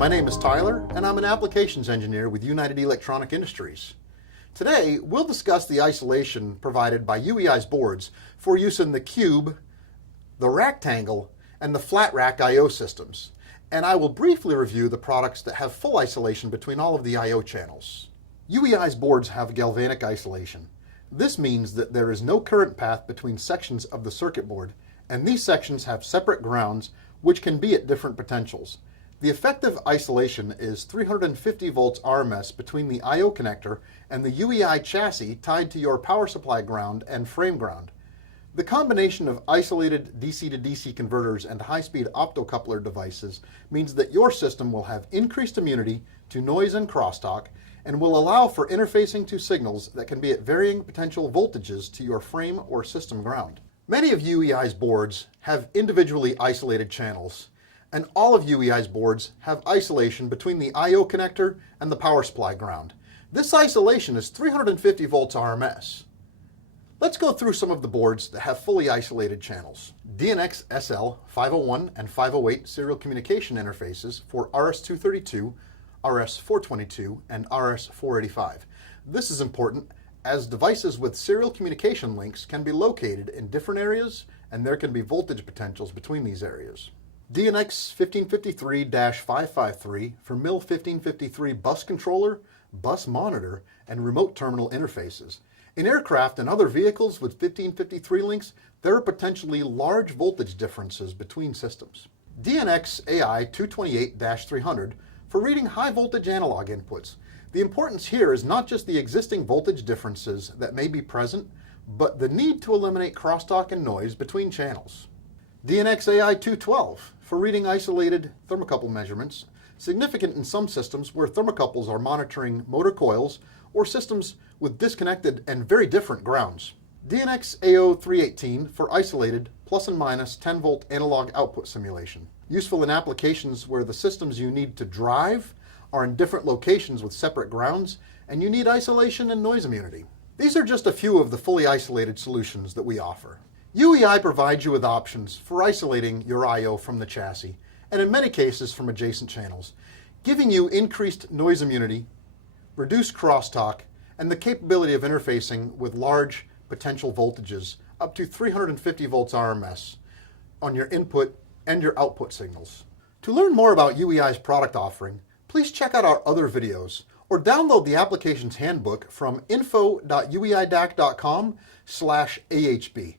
my name is Tyler, and I'm an applications engineer with United Electronic Industries. Today, we'll discuss the isolation provided by UEI's boards for use in the cube, the rectangle, and the flat rack I/O systems. And I will briefly review the products that have full isolation between all of the I/O channels. UEI's boards have galvanic isolation. This means that there is no current path between sections of the circuit board, and these sections have separate grounds which can be at different potentials. The effective isolation is 350 volts RMS between the I/O connector and the UEI chassis tied to your power supply ground and frame ground. The combination of isolated DC to DC converters and high-speed optocoupler devices means that your system will have increased immunity to noise and crosstalk and will allow for interfacing to signals that can be at varying potential voltages to your frame or system ground. Many of UEI's boards have individually isolated channels, and all of UEI's boards have isolation between the I/O connector and the power supply ground. This isolation is 350 volts RMS. Let's go through some of the boards that have fully isolated channels. DNX SL 501 and 508 serial communication interfaces for RS-232, RS-422, and RS-485. This is important as devices with serial communication links can be located in different areas and there can be voltage potentials between these areas. DNX 1553-553 for MIL 1553 bus controller, bus monitor, and remote terminal interfaces. In aircraft and other vehicles with 1553 links, there are potentially large voltage differences between systems. DNX AI 228-300 for reading high voltage analog inputs. The importance here is not just the existing voltage differences that may be present, but the need to eliminate crosstalk and noise between channels. DNX AI 212 for reading isolated thermocouple measurements, significant in some systems where thermocouples are monitoring motor coils or systems with disconnected and very different grounds. DNX AO 318 for isolated plus and minus 10 volt analog output simulation, useful in applications where the systems you need to drive are in different locations with separate grounds and you need isolation and noise immunity. These are just a few of the fully isolated solutions that we offer. UEI provides you with options for isolating your I/O from the chassis, and in many cases from adjacent channels, giving you increased noise immunity, reduced crosstalk, and the capability of interfacing with large potential voltages up to 350 volts RMS on your input and your output signals. To learn more about UEI's product offering, please check out our other videos or download the applications handbook from info.ueidac.com/AHB.